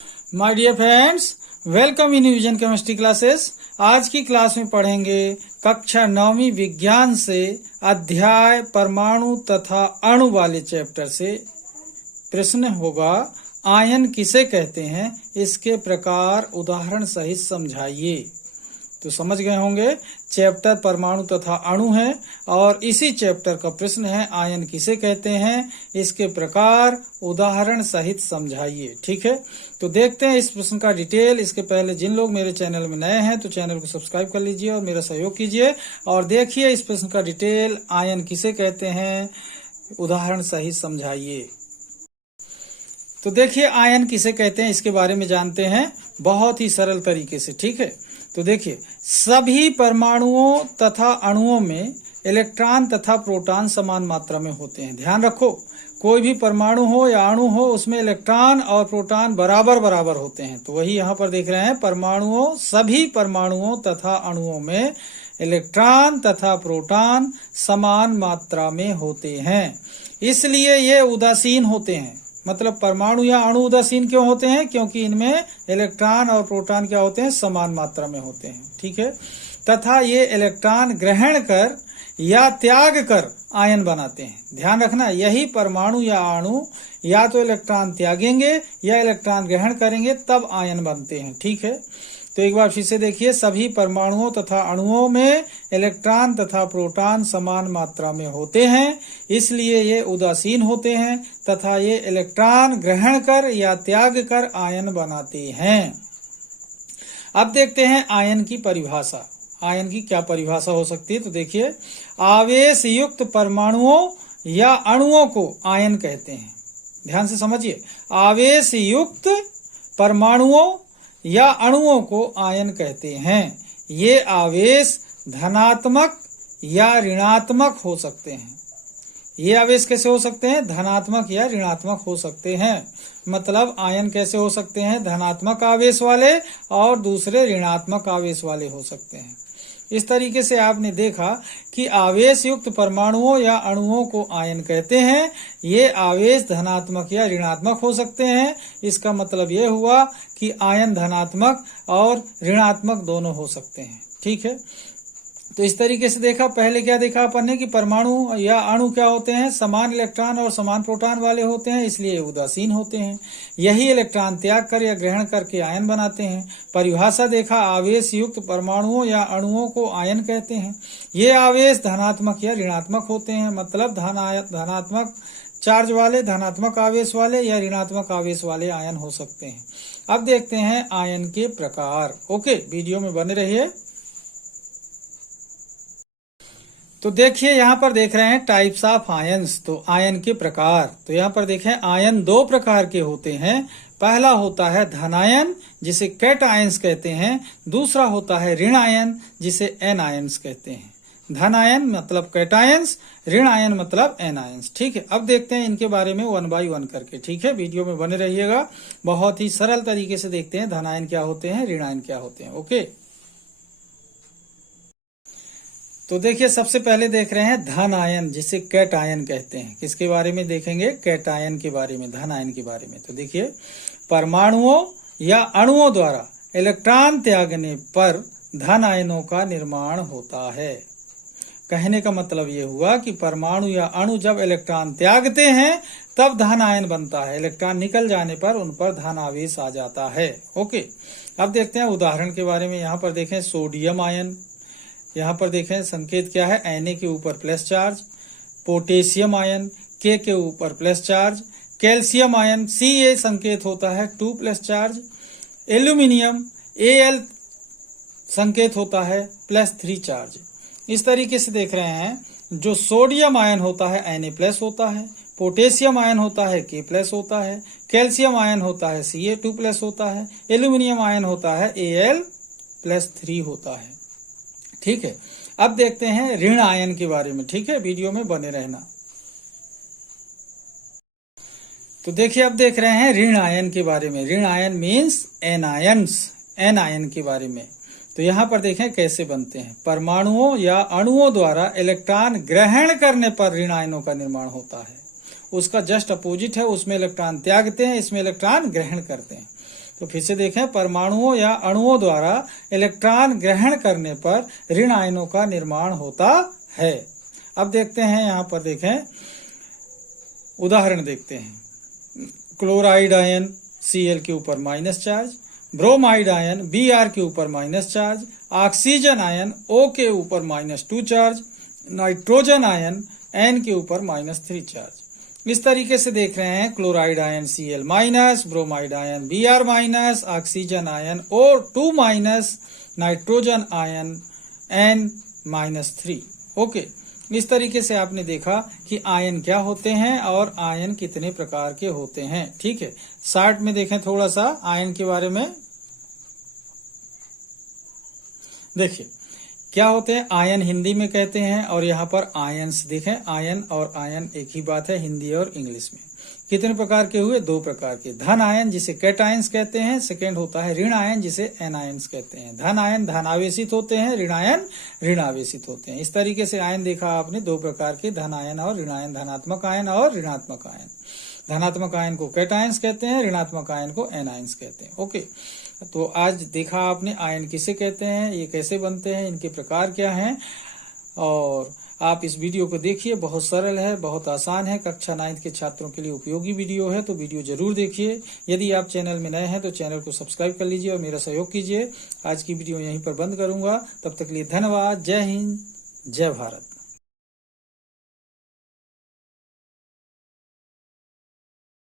My dear friends, welcome in Vision chemistry classes. आज की class में पढ़ेंगे कक्षा 9वीं विज्ञान से अध्याय परमाणु तथा अणु वाले चैप्टर से। प्रश्न होगा, आयन किसे कहते हैं, इसके प्रकार उदाहरण सहित समझाइए। तो समझ गए होंगे, चैप्टर परमाणु तथा अणु है और इसी चैप्टर का प्रश्न है आयन किसे कहते हैं, इसके प्रकार उदाहरण सहित समझाइए। ठीक है, तो देखते हैं इस प्रश्न का डिटेल। इसके पहले जिन लोग मेरे चैनल में नए हैं तो चैनल को सब्सक्राइब कर लीजिए और मेरा सहयोग कीजिए और देखिए इस प्रश्न का डिटेल। आयन किसे कहते हैं, उदाहरण सहित समझाइए। तो देखिए आयन किसे कहते हैं इसके बारे में जानते हैं बहुत ही सरल तरीके से। ठीक है, तो देखिए सभी परमाणुओं तथा अणुओं में इलेक्ट्रॉन तथा प्रोटॉन समान मात्रा में होते हैं। ध्यान रखो, कोई भी परमाणु हो या अणु हो उसमें इलेक्ट्रॉन और प्रोटॉन बराबर बराबर होते हैं। तो वही यहाँ पर देख रहे हैं, परमाणुओं सभी परमाणुओं तथा अणुओं में इलेक्ट्रॉन तथा प्रोटॉन समान मात्रा में होते हैं, इसलिए ये उदासीन होते हैं। मतलब परमाणु या अणु उदासीन क्यों होते हैं, क्योंकि इनमें इलेक्ट्रॉन और प्रोटॉन क्या होते हैं, समान मात्रा में होते हैं। ठीक है, तथा ये इलेक्ट्रॉन ग्रहण कर या त्याग कर आयन बनाते हैं। ध्यान रखना, यही परमाणु या अणु या तो इलेक्ट्रॉन त्यागेंगे या इलेक्ट्रॉन ग्रहण करेंगे तब आयन बनते हैं। ठीक है, तो एक बार फिर से देखिए, सभी परमाणुओं तथा अणुओं में इलेक्ट्रॉन तथा प्रोटॉन समान मात्रा में होते हैं, इसलिए ये उदासीन होते हैं तथा ये इलेक्ट्रॉन ग्रहण कर या त्याग कर आयन बनाते हैं। अब देखते हैं आयन की परिभाषा। आयन की क्या परिभाषा हो सकती है, तो देखिए आवेश युक्त परमाणुओं या अणुओं को आयन कहते हैं। ध्यान से समझिए, आवेश युक्त परमाणुओं या अणुओं को आयन कहते हैं। ये आवेश धनात्मक या ऋणात्मक हो सकते हैं। ये आवेश कैसे हो सकते हैं, धनात्मक या ऋणात्मक हो सकते हैं। मतलब आयन कैसे हो सकते हैं, धनात्मक आवेश वाले और दूसरे ऋणात्मक आवेश वाले हो सकते हैं। इस तरीके से आपने देखा कि आवेश युक्त परमाणुओं या अणुओं को आयन कहते हैं। ये आवेश धनात्मक या ऋणात्मक हो सकते हैं। इसका मतलब ये हुआ कि आयन धनात्मक और ऋणात्मक दोनों हो सकते हैं। ठीक है, तो इस तरीके से देखा। पहले क्या देखा अपन ने कि परमाणु या अणु क्या होते हैं, समान इलेक्ट्रॉन और समान प्रोटॉन वाले होते हैं, इसलिए उदासीन होते हैं। यही इलेक्ट्रॉन त्याग कर या ग्रहण करके आयन बनाते हैं। परिभाषा देखा, आवेश युक्त परमाणुओं या अणुओं को आयन कहते हैं। ये आवेश धनात्मक या ऋणात्मक होते हैं। मतलब धनात्मक चार्ज वाले, धनात्मक आवेश वाले या ऋणात्मक आवेश वाले आयन हो सकते हैं। अब देखते हैं आयन के प्रकार। ओके, वीडियो में बने रहिए। तो देखिए यहाँ पर देख रहे हैं टाइप्स ऑफ आयंस, तो आयन के प्रकार। तो यहाँ पर देखें आयन दो प्रकार के होते हैं। पहला होता है धन आयन, जिसे कैट आयंस कहते हैं। दूसरा होता है ऋण आयन, जिसे एन आयंस कहते हैं। धन आयन मतलब कैट आयंस, ऋण आयन मतलब एन आयंस। ठीक है, अब देखते हैं इनके बारे में वन बाय वन करके। ठीक है, वीडियो में बने रहिएगा। बहुत ही सरल तरीके से देखते हैं धन आयन क्या होते हैं, ऋण आयन क्या होते हैं। ओके, तो देखिए सबसे पहले देख रहे हैं धन आयन, जिसे कैट आयन कहते हैं। किसके बारे में देखेंगे, कैट आयन के बारे में, धन आयन के बारे में। तो देखिए परमाणुओं या अणुओं द्वारा इलेक्ट्रॉन त्यागने पर धन आयनों का निर्माण होता है। कहने का मतलब ये हुआ कि परमाणु या अणु जब इलेक्ट्रॉन त्यागते हैं तब धन आयन बनता है। इलेक्ट्रॉन निकल जाने पर उन पर धन आवेश आ जाता है। ओके, अब देखते हैं उदाहरण के बारे में। यहाँ पर देखें सोडियम आयन, यहाँ पर देखें संकेत क्या है, Na के ऊपर plus charge. Potassium ion K के ऊपर plus charge. Calcium ion Ca संकेत होता है 2 प्लस चार्ज। एल्यूमिनियम Al संकेत होता है +3 चार्ज। इस तरीके से देख रहे हैं, जो सोडियम आयन होता है Na प्लस होता है, पोटेशियम आयन होता है K प्लस होता है, कैल्शियम आयन होता है Ca 2 प्लस होता है, एल्यूमिनियम आयन होता है Al +3 होता है। ठीक है, अब देखते हैं ऋण आयन के बारे में। ठीक है, वीडियो में बने रहना। तो देखिए अब देख रहे हैं ऋण आयन के बारे में। ऋण आयन मीन्स एनायंस, एन आयन के बारे में। तो यहाँ पर देखें कैसे बनते हैं। परमाणुओं या अणुओं द्वारा इलेक्ट्रॉन ग्रहण करने पर ऋण आयनों का निर्माण होता है। उसका जस्ट अपोजिट है, उसमें इलेक्ट्रॉन त्यागते हैं, इसमें इलेक्ट्रॉन ग्रहण करते हैं। तो फिर से देखें, परमाणुओं या अणुओं द्वारा इलेक्ट्रॉन ग्रहण करने पर ऋण आयनों का निर्माण होता है। अब देखते हैं, यहाँ पर देखें, उदाहरण देखते हैं। क्लोराइड आयन Cl के ऊपर minus charge, bromide ion Br के ऊपर minus charge, oxygen ion O के ऊपर -2 चार्ज, नाइट्रोजन आयन N के ऊपर -3 चार्ज। इस तरीके से देख रहे हैं, chloride ion Cl minus, bromide ion Br minus, oxygen ion O2 minus, nitrogen ion N-3। Okay, इस तरीके से आपने देखा कि आयन क्या होते हैं और आयन कितने प्रकार के होते हैं। ठीक है, शार्ट में देखें थोड़ा सा आयन के बारे में। देखिए क्या होते हैं, आयन हिंदी में कहते हैं और यहाँ पर आयन्स देखें, आयन और आयन एक ही बात है हिंदी और इंग्लिश में। कितने प्रकार के हुए? 2 प्रकार के। धन आयन जिसे कैटायंस कहते हैं, सेकेंड होता है ऋण आयन जिसे एनायंस कहते हैं। धन आयन धनावेशित होते हैं, ऋण आयन ऋणावेशित होते हैं। इस तरीके से आयन देखा आपने 2 प्रकार के, धन आयन और ऋण आयन, धनात्मक आयन और ऋणात्मक आयन। धनात्मक आयन को कैटायंस कहते हैं, ऋणात्मक आयन को एनायंस कहते हैं। ओके, तो आज देखा आपने आयन किसे कहते हैं, ये कैसे बनते हैं, इनके प्रकार क्या हैं। और आप इस वीडियो को देखिए, बहुत सरल है, बहुत आसान है, कक्षा 9 के छात्रों के लिए उपयोगी वीडियो है, तो वीडियो जरूर देखिए। यदि आप चैनल में नए हैं तो चैनल को सब्सक्राइब कर लीजिए और मेरा सहयोग कीजिए। आज की वीडियो यहीं पर बंद करूंगा, तब तक के लिए धन्यवाद। जय हिंद, जय भारत।